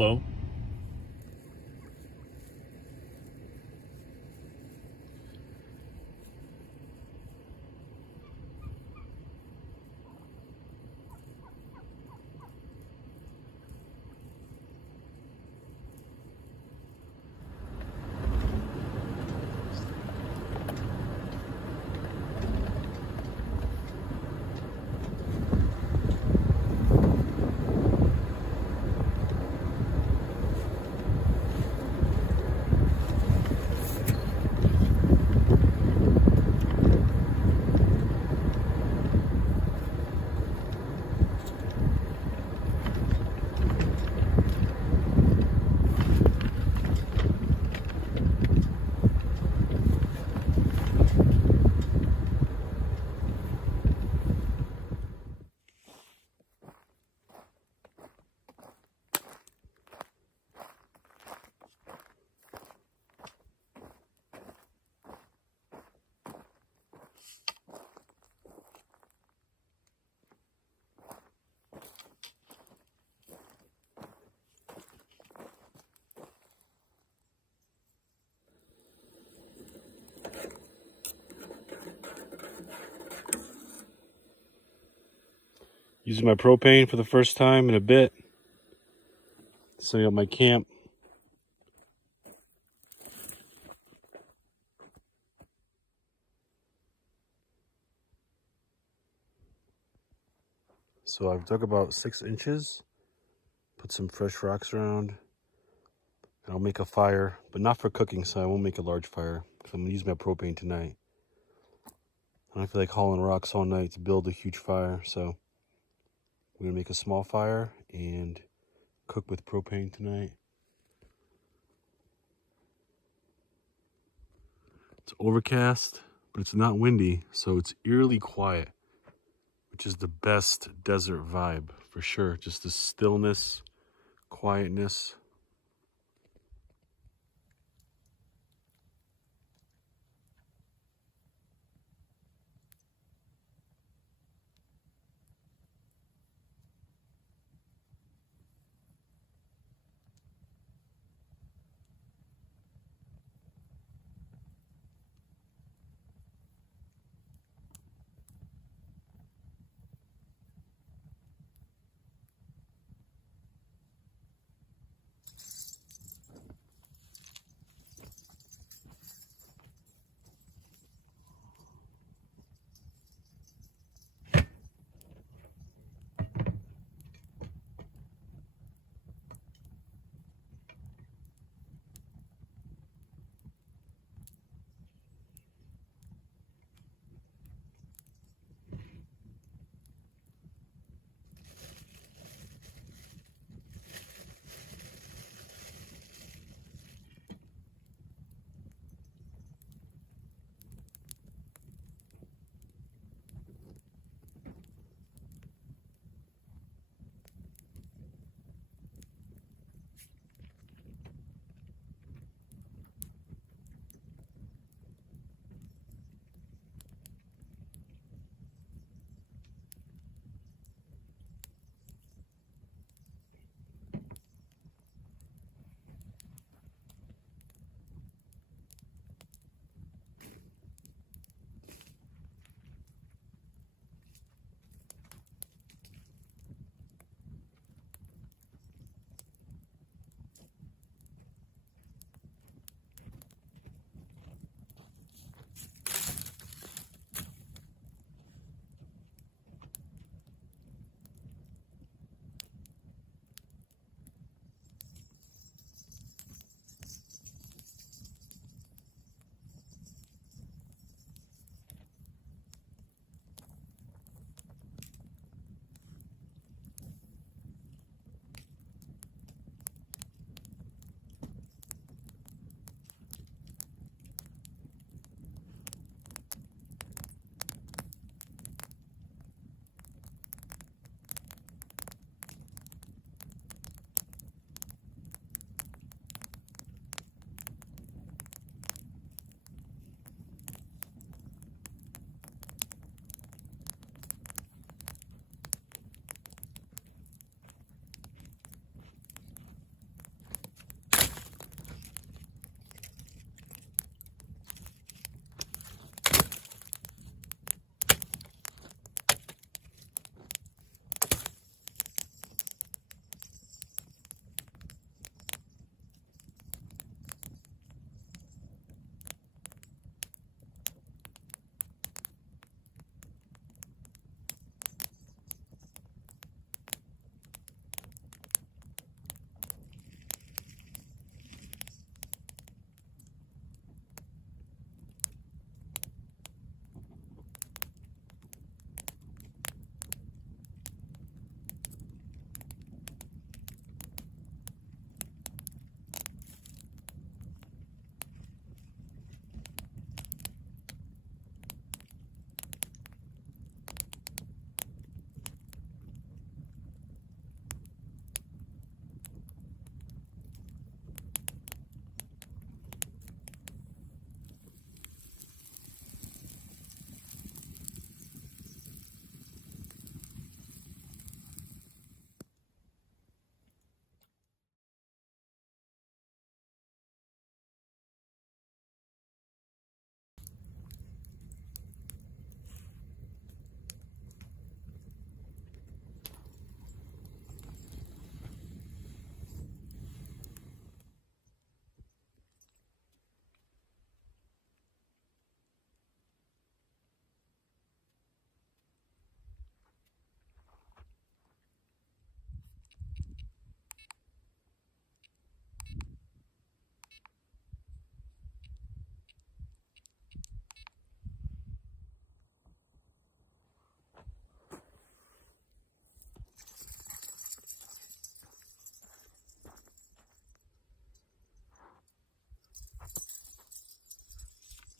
hello. Using my propane for the first time in a bit. Setting up my camp. So I've dug about 6 inches, put some fresh rocks around, and I'll make a fire, but not for cooking, so I won't make a large fire, because I'm going to use my propane tonight. I don't feel like hauling rocks all night to build a huge fire, so we're going to make a small fire and cook with propane tonight. It's overcast, but it's not windy, so it's eerily quiet, which is the best desert vibe for sure. Just the stillness, quietness.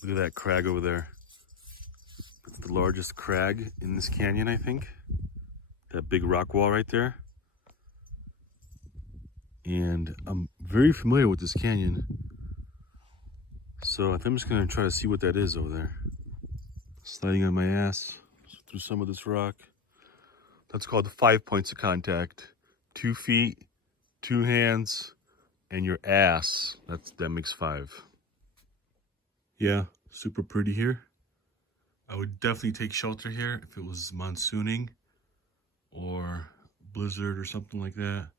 Look at that crag over there. That's the largest crag in this canyon, I think. That big rock wall right there. And I'm very familiar with this canyon. So I think I'm just gonna try to see what that is over there. Sliding on my ass through some of this rock. That's called the 5 points of contact. 2 feet, 2 hands, and your ass. That makes 5. Yeah, super pretty here. I would definitely take shelter here if it was monsooning or blizzard or something like that.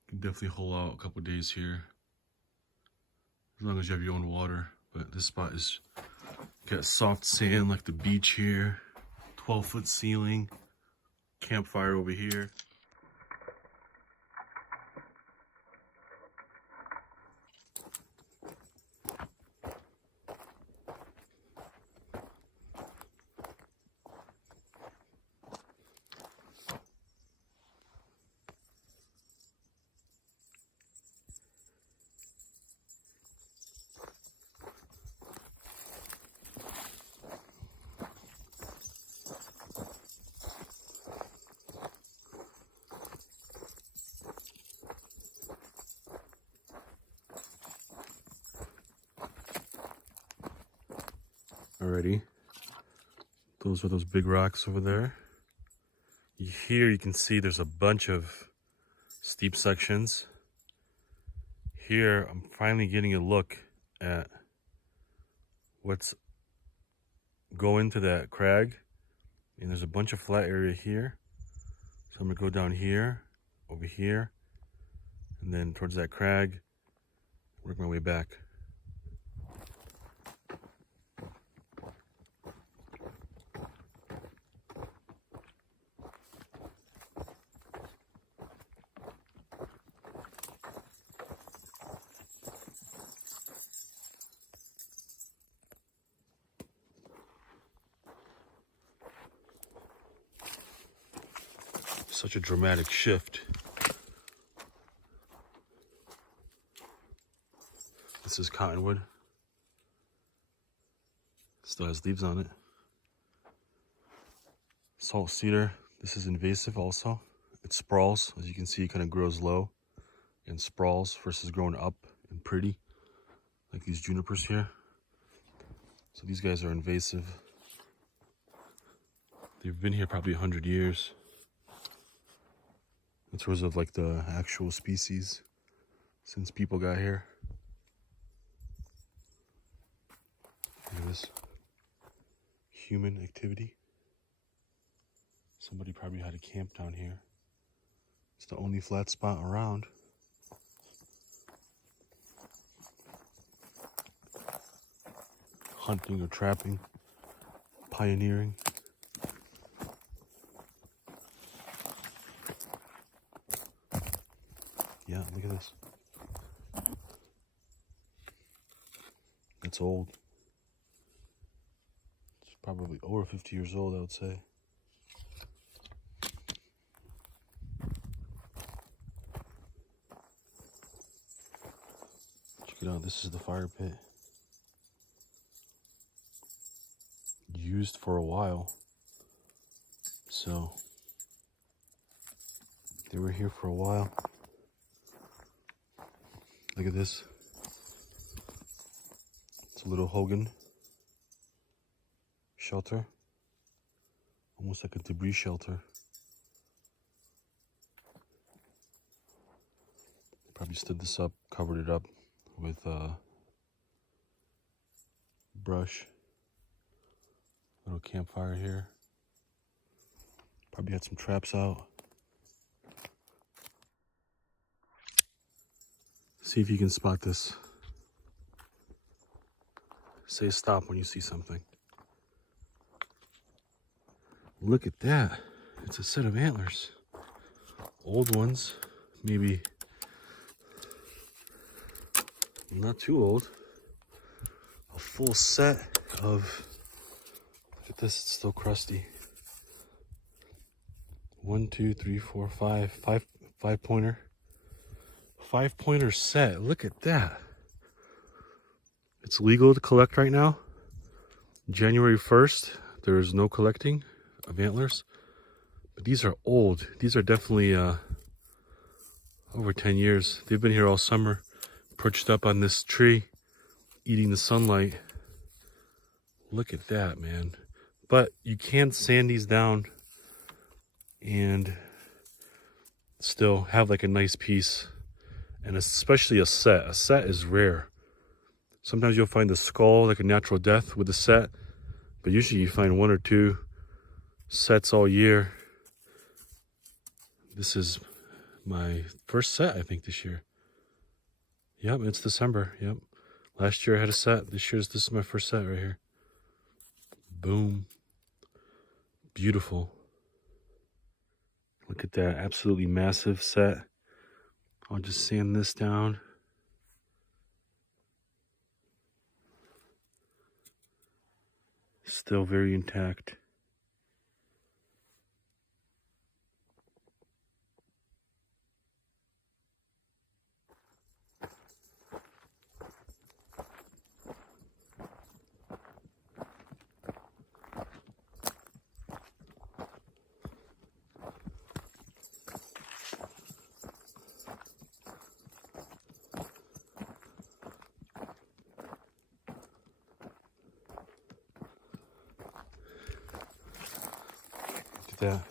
You can definitely hold out a couple days here, as long as you have your own water. But this spot is got soft sand like the beach here, 12-foot ceiling, campfire over here. Alrighty, those are those big rocks over there. Here you can see there's a bunch of steep sections. Here I'm finally getting a look at what's going to that crag, and there's a bunch of flat area here. So I'm gonna go down here, over here, and then towards that crag, work my way back. Such a dramatic shift. This is cottonwood. Still has leaves on it. Salt cedar. This is invasive also. It sprawls. As you can see, it kind of grows low and sprawls versus growing up and pretty, like these junipers here. So these guys are invasive. They've been here probably 100 years. In terms of like the actual species since people got here. Look at this. Human activity. Somebody probably had a camp down here. It's the only flat spot around. Hunting or trapping. Pioneering. Yeah, look at this. It's old. It's probably over 50 years old, I would say. Check it out, this is the fire pit. Used for a while. So, they were here for a while. Look at this. It's a little Hogan shelter. Almost like a debris shelter. Probably stood this up, covered it up with brush. Little campfire here. Probably had some traps out. See if you can spot this. Say stop when you see something. Look at that. It's a set of antlers. Old ones, maybe not too old. A full set of, look at this, it's still crusty. 1, 2, 3, 4, 5, 5-pointer. 5-pointer set. Look at that. It's legal to collect right now. January 1st, there is no collecting of antlers. But these are old. These are definitely over 10 years. They've been here all summer, perched up on this tree, eating the sunlight. Look at that, man. But you can sand these down and still have like a nice piece. And especially a set. A set is rare. Sometimes you'll find the skull, like a natural death with a set. But usually you find 1 or 2 sets all year. This is my first set, I think, this year. Yep, it's December. Yep. Last year I had a set. This is my first set right here. Boom. Beautiful. Look at that absolutely massive set. I'll just sand this down. Still very intact. That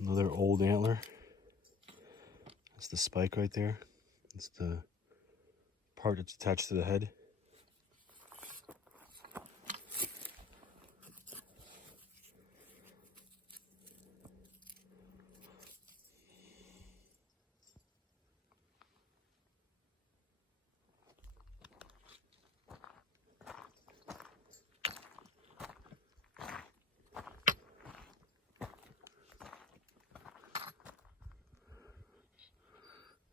another old antler. That's the spike right there. That's the part that's attached to the head.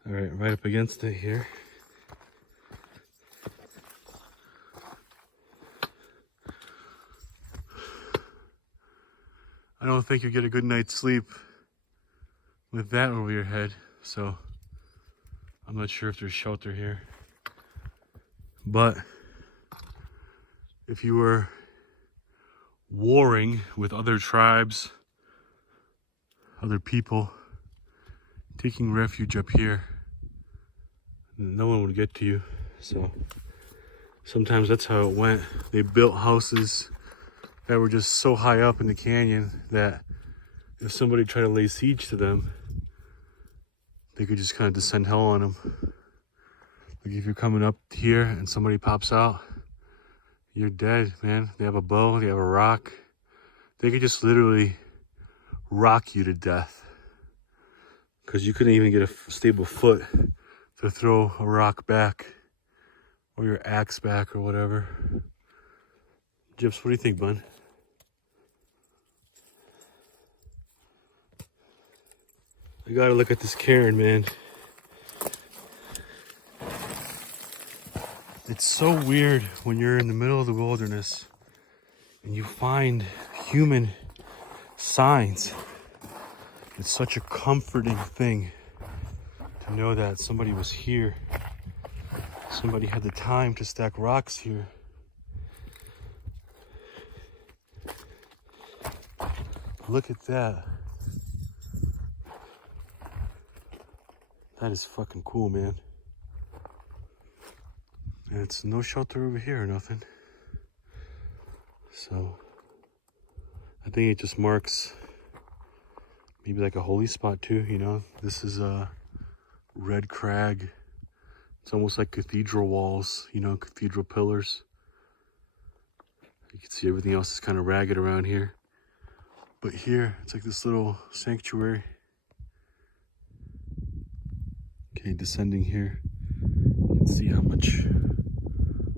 All right, right up against it here. I don't think you get a good night's sleep with that over your head, so I'm not sure if there's shelter here. But if you were warring with other tribes, other people, taking refuge up here, no one would get to you. So sometimes that's how it went. They built houses that were just so high up in the canyon that if somebody tried to lay siege to them, they could just kind of descend hell on them. Like if you're coming up here and somebody pops out, you're dead, man. They have a bow, they have a rock. They could just literally rock you to death, because you couldn't even get a stable foot to throw a rock back or your axe back or whatever. Jips, what do you think, bud? I gotta look at this cairn, man. It's so weird when you're in the middle of the wilderness and you find human signs. It's such a comforting thing to know that somebody was here. Somebody had the time to stack rocks here. Look at that. That is fucking cool, man. And it's no shelter over here or nothing. So I think it just marks maybe like a holy spot too, you know. This is a red crag. It's almost like cathedral walls, you know, cathedral pillars. You can see everything else is kind of ragged around here. But here, it's like this little sanctuary. Okay, descending here. You can see how much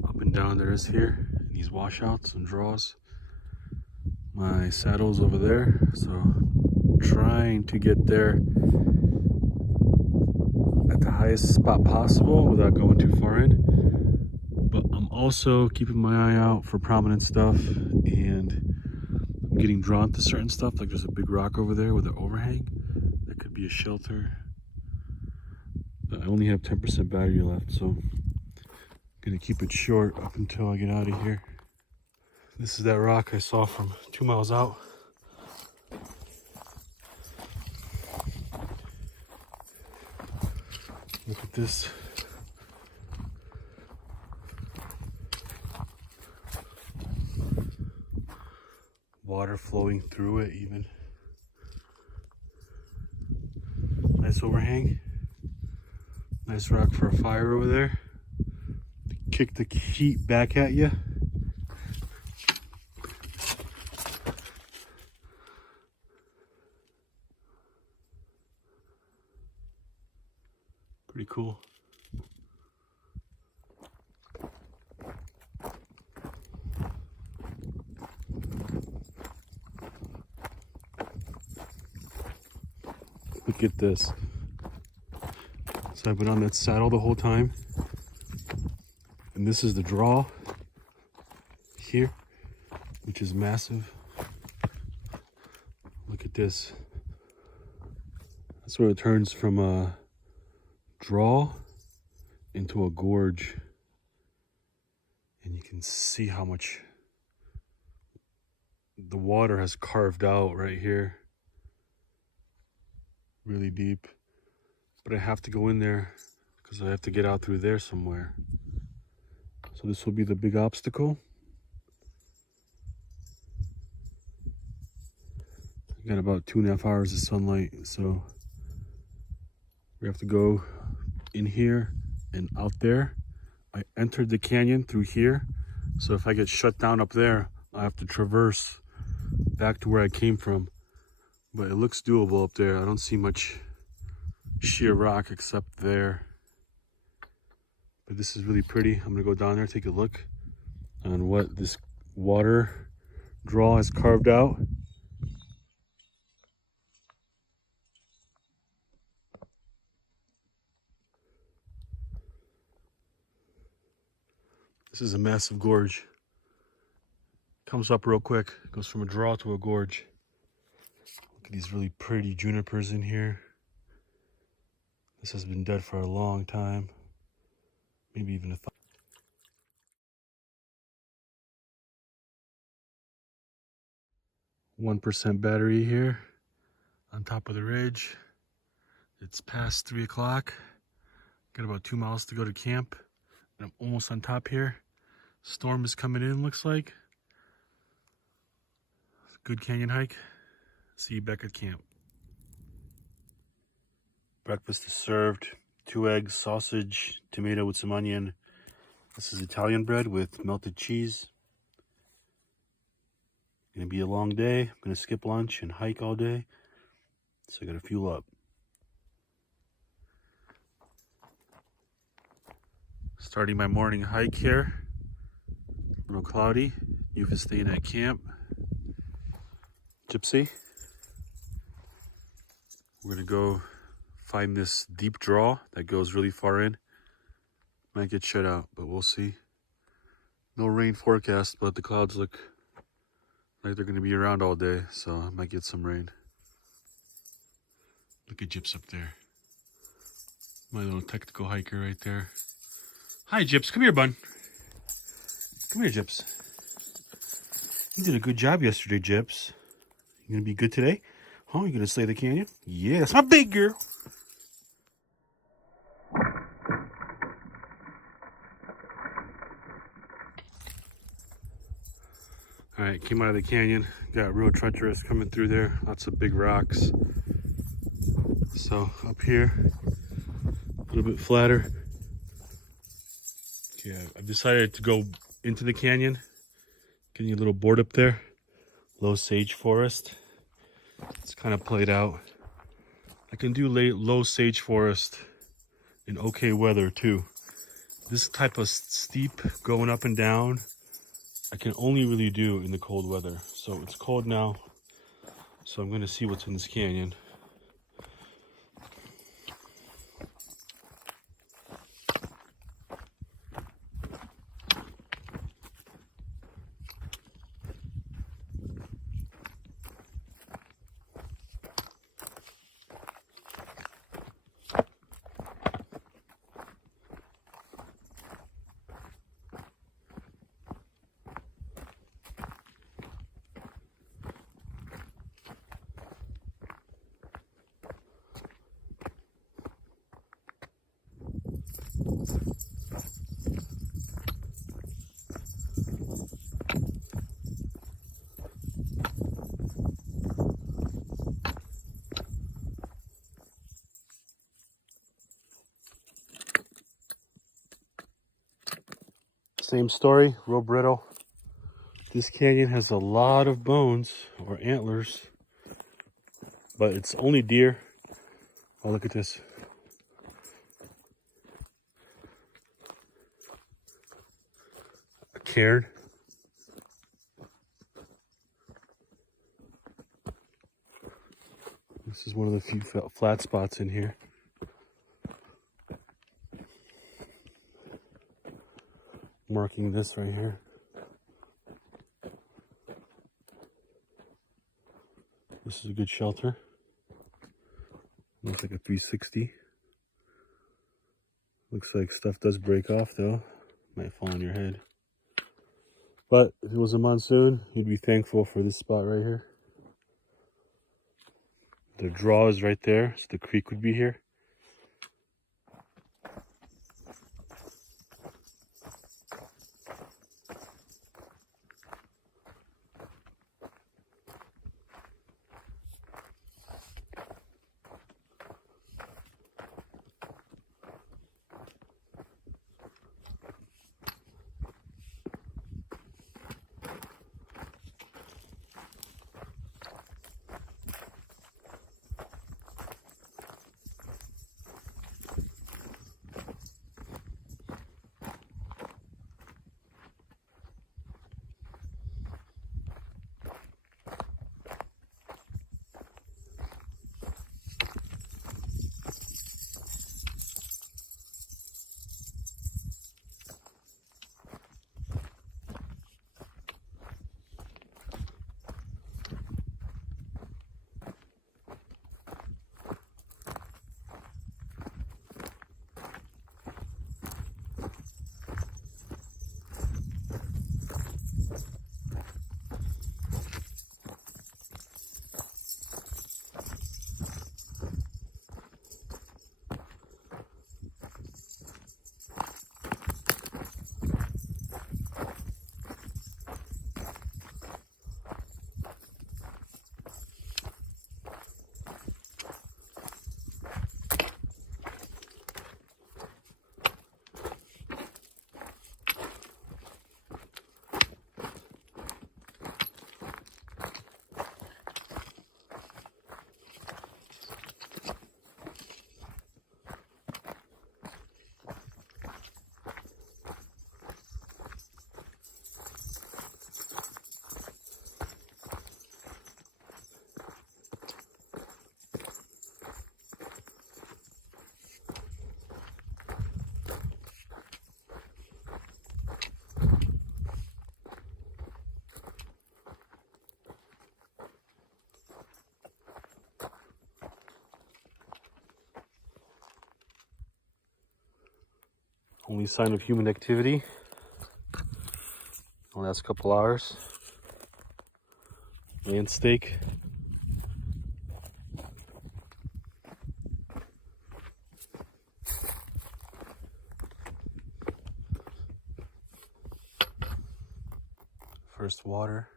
up and down there is here. These washouts and draws. My saddle's over there, so trying to get there at the highest spot possible without going too far in. But I'm also keeping my eye out for prominent stuff, and I'm getting drawn to certain stuff. Like there's a big rock over there with an overhang that could be a shelter. But I only have 10% battery left, so Gonna keep it short up until I get out of here. This is that rock I saw from 2 miles out. Look at this. Water flowing through it even. Nice overhang. Nice rock for a fire over there. Kick the heat back at you. Pretty cool. Look at this. So I've been on that saddle the whole time. And this is the draw here, which is massive. Look at this. That's where it turns from a draw into a gorge. And you can see how much the water has carved out right here. Really deep. But I have to go in there because I have to get out through there somewhere. So this will be the big obstacle. I got about 2.5 hours of sunlight, so we have to go in here and out there. I entered the canyon through here, so if I get shut down up there, I have to traverse back to where I came from. But it looks doable up there. I don't see much sheer rock except there. But this is really pretty. I'm gonna go down there, take a look on what this water draw has carved out. This is a massive gorge. Comes up real quick. Goes from a draw to a gorge. Look at these really pretty junipers in here. This has been dead for a long time. Maybe even 1% battery here on top of the ridge. It's past 3 o'clock. Got about 2 miles to go to camp. And I'm almost on top here. Storm is coming in, looks like. Good canyon hike. See you back at camp. Breakfast is served. 2 eggs, sausage, tomato with some onion. This is Italian bread with melted cheese. Gonna be a long day. I'm gonna skip lunch and hike all day. So I gotta fuel up. Starting my morning hike here. A little cloudy. You can stay in at camp. Gypsy. We're gonna go find this deep draw that goes really far in. Might get shut out, but we'll see. No rain forecast, but the clouds look like they're gonna be around all day, so I might get some rain. Look at Gyps up there. My little technical hiker right there. Hi, Gyps. Come here, bud. Come here, Gyps. You did a good job yesterday, Gyps. You gonna be good today? Huh? You gonna slay the canyon? Yeah, that's my big girl. All right, came out of the canyon. Got real treacherous coming through there. Lots of big rocks. So up here, a little bit flatter. Okay, I've decided to go into the canyon. Getting a little board up there. Low sage forest. It's kind of played out. I can do low sage forest in okay weather too. This type of steep going up and down, I can only really do in the cold weather. So it's cold now, so I'm going to see what's in this canyon. Same story, real brittle. This canyon has a lot of bones or antlers, but it's only deer. Oh, look at this. A cairn. This is one of the few flat spots in here. Marking this right here. This is a good shelter. Looks like a 360. Looks like stuff does break off though. Might fall on your head. But if it was a monsoon, you'd be thankful for this spot right here. The draw is right there, so the creek would be here. Only sign of human activity the last couple hours. Land stake. First water.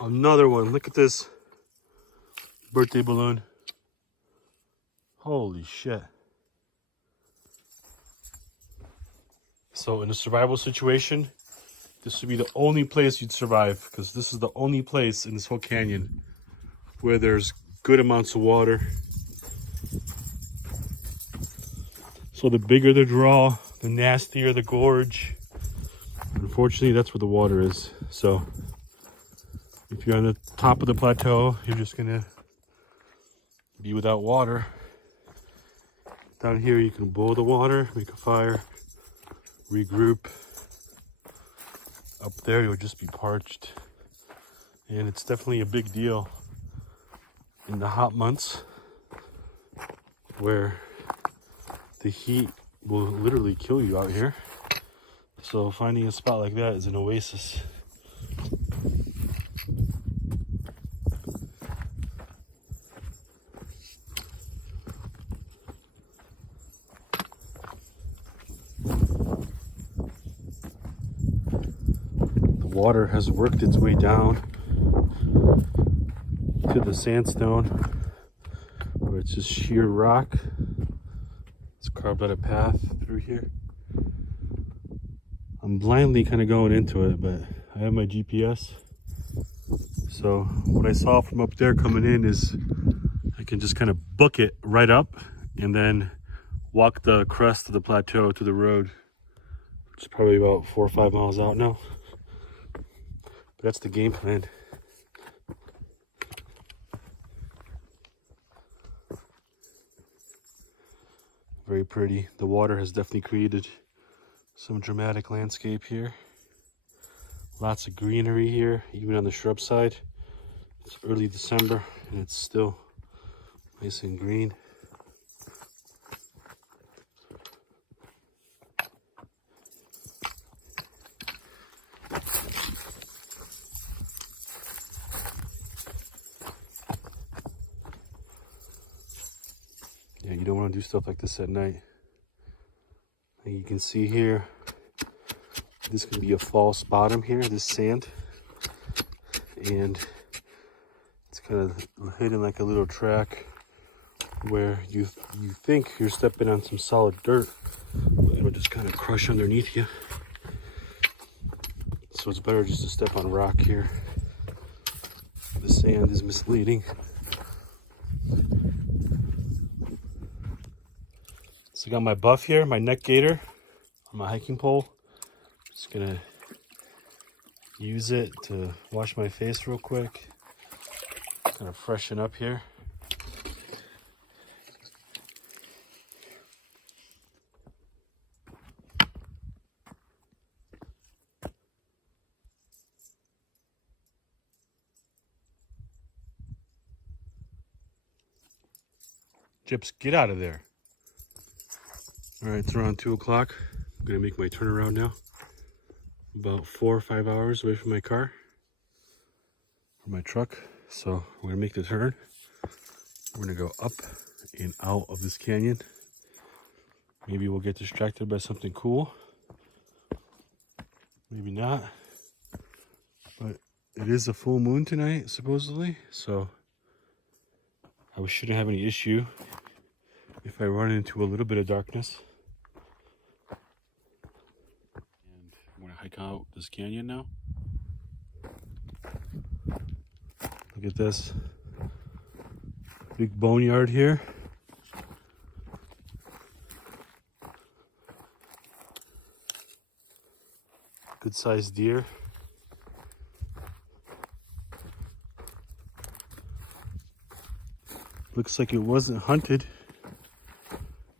Another one. Look at this birthday balloon. Holy shit. So in a survival situation, This would be the only place you'd survive, because this is the only place in this whole canyon where there's good amounts of water. So the bigger the draw, the nastier the gorge. Unfortunately, that's where the water is. So if you're on the top of the plateau, you're just gonna be without water. Down here, you can boil the water, make a fire, regroup. Up there, you'll just be parched. And it's definitely a big deal in the hot months where the heat will literally kill you out here. So finding a spot like that is an oasis. The water has worked its way down to the sandstone, where it's just sheer rock. It's carved out a path through here. I'm blindly kind of going into it, but I have my GPS. So what I saw from up there coming in is I can just kind of book it right up and then walk the crest of the plateau to the road. It's probably about 4 or 5 miles out now. But that's the game plan. Very pretty. The water has definitely created some dramatic landscape here. Lots of greenery here, even on the shrub side. It's early December and it's still nice and green. Yeah, you don't want to do stuff like this at night. And you can see here, this can be a false bottom here, this sand. And it's kind of hidden like a little track where you think you're stepping on some solid dirt, but it'll just kind of crush underneath you. So it's better just to step on rock here. The sand is misleading. So I got my buff here, my neck gaiter on my hiking pole. Just gonna use it to wash my face real quick. Kind of freshen up here. Gyps, get out of there. All right, it's around 2 o'clock. I'm gonna make my turnaround now. About 4 or 5 hours away from my car, from my truck. So we're gonna make the turn. We're gonna go up and out of this canyon. Maybe we'll get distracted by something cool. Maybe not. But it is a full moon tonight, supposedly. So I shouldn't have any issue if I run into a little bit of darkness. And I'm gonna hike out this canyon now. Look at this big boneyard here. Good sized deer. Looks like it wasn't hunted,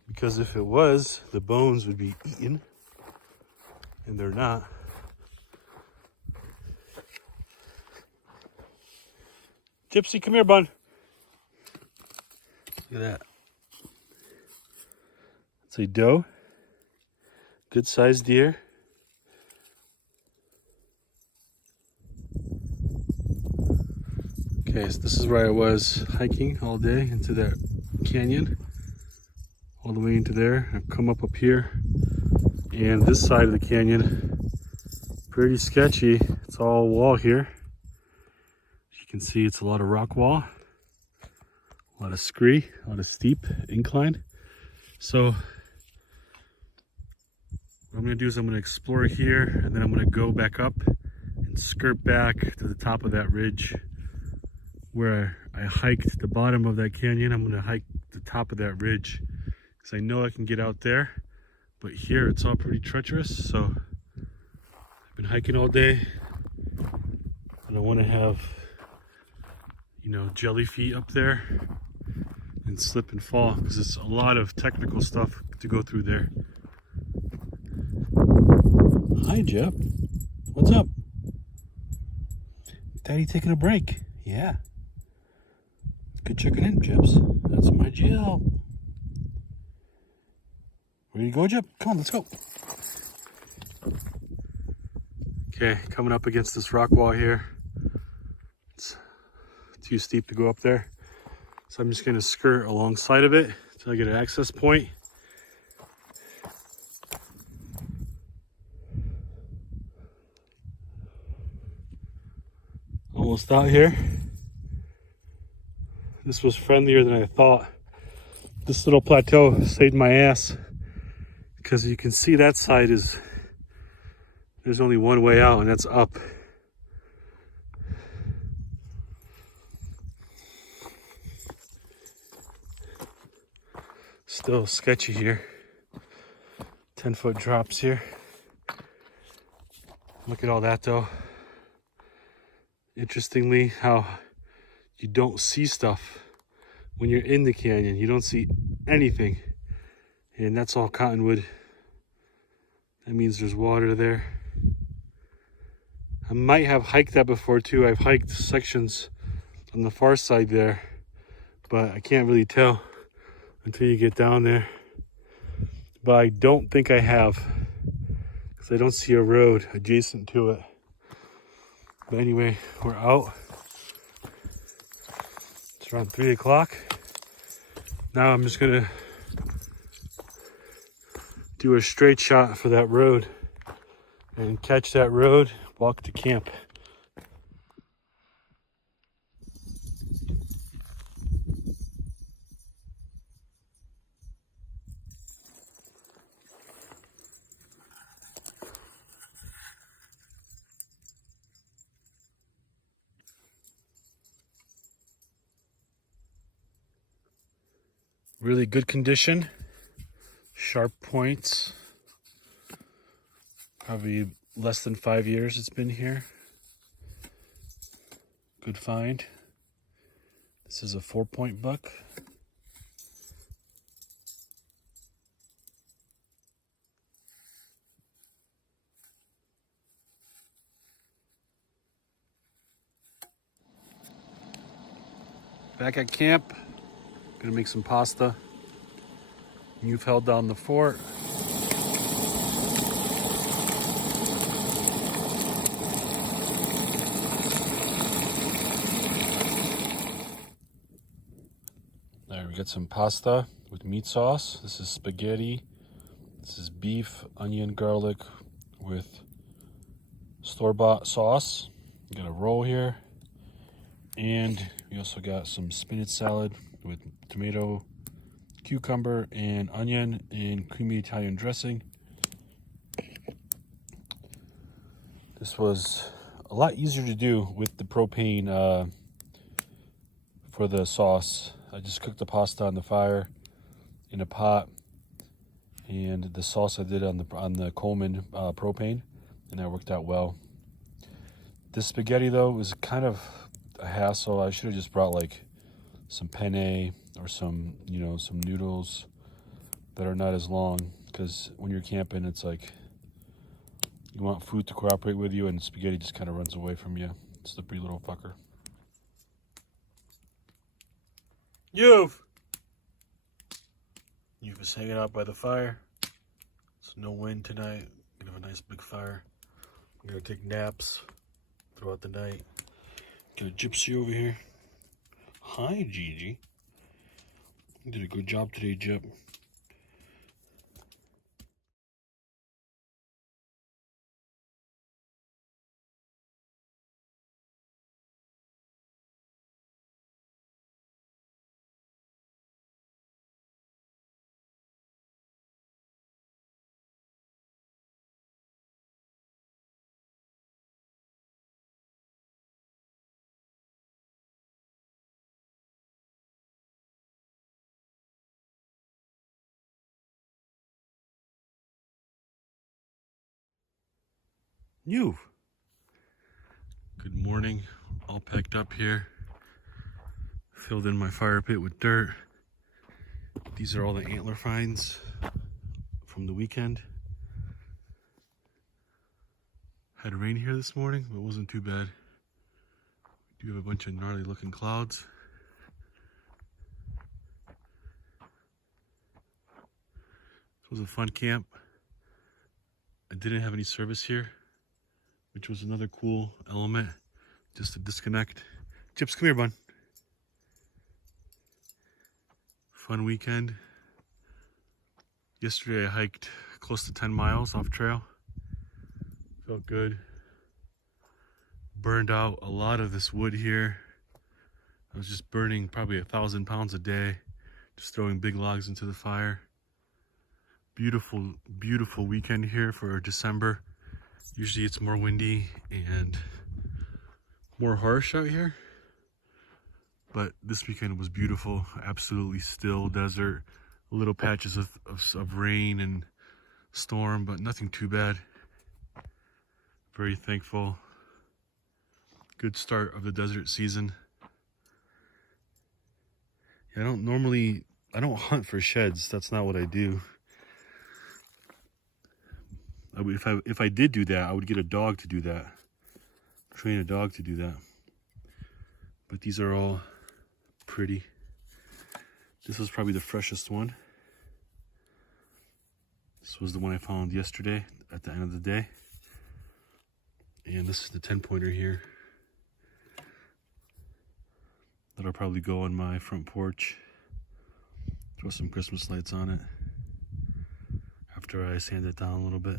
because if it was, the bones would be eaten, and they're not. Gypsy, come here, bud. Look at that. It's a doe. Good sized deer. Okay, so this is where I was hiking all day into that canyon. All the way into there. I've come up here. And this side of the canyon, pretty sketchy. It's all wall here. As you can see, it's a lot of rock wall. A lot of scree, a lot of steep incline. So What I'm going to do is I'm going to explore here, and then I'm going to go back up and skirt back to the top of that ridge where I hiked the bottom of that canyon. I'm going to hike the top of that ridge because I know I can get out there, but here it's all pretty treacherous. So I've been hiking all day, and I want to have, you know, jelly feet up there and slip and fall because it's a lot of technical stuff to go through there. Hi, Jep. What's up? Daddy taking a break. Yeah. Good checking in, Jeps. That's my Jep. Ready to go, Jep? Come on, let's go. Okay, coming up against this rock wall here. It's too steep to go up there. So I'm just gonna skirt alongside of it until I get an access point. Almost out here. This was friendlier than I thought. This little plateau saved my ass because you can see that side is, there's only one way out, and that's up. Still sketchy here. 10-foot drops here. Look at all that though. Interestingly, how you don't see stuff when you're in the canyon. You don't see anything. And that's all cottonwood. That means there's water there. I might have hiked that before too. I've hiked sections on the far side there, but I can't really tell until you get down there. But I don't think I have, because I don't see a road adjacent to it. But anyway, we're out. It's around 3 o'clock. Now I'm just gonna do a straight shot for that road and catch that road, walk to camp. Really good condition, sharp points. Probably less than 5 years it's been here. Good find. This is a 4-point buck. Back at camp, gonna make some pasta. You've held down the fort. There, we got some pasta with meat sauce. This is spaghetti. This is beef, onion, garlic with store-bought sauce. We got a roll here. And we also got some spinach salad with tomato, cucumber, and onion and creamy Italian dressing. This was a lot easier to do with the propane for the sauce. I just cooked the pasta on the fire in a pot, and the sauce I did on the Coleman propane, and that worked out well. This spaghetti though was kind of a hassle. I should have just brought like some penne or some, you know, some noodles that are not as long, because when you're camping, it's like you want food to cooperate with you, and spaghetti just kind of runs away from you. Slippery little fucker. You've is hanging out by the fire. It's no wind tonight. Gonna have a nice big fire. I'm gonna take naps throughout the night. Got a gypsy over here. Hi, Gigi. You did a good job today, Gyp. You. Good morning. All packed up here. Filled in my fire pit with dirt. These are all the antler finds from the weekend. Had rain here this morning, but it wasn't too bad. We do have a bunch of gnarly looking clouds. It was a fun camp. I didn't have any service here, which was another cool element, just to disconnect. Chips, come here, bud. Fun weekend. Yesterday I hiked close to 10 miles off trail. Felt good. Burned out a lot of this wood here. I was just burning probably 1,000 pounds a day, just throwing big logs into the fire. Beautiful, beautiful weekend here for December. Usually it's more windy and more harsh out here, but this weekend was beautiful. Absolutely still desert, little patches of rain and storm, but nothing too bad. Very thankful. Good start of the desert season. I don't hunt for sheds. That's not what I do. If I did do that, I would get a dog to do that. Train a dog to do that. But these are all pretty. This was probably the freshest one. This was the one I found yesterday at the end of the day. And this is the 10-pointer here. That'll probably go on my front porch. Throw some Christmas lights on it after I sand it down a little bit.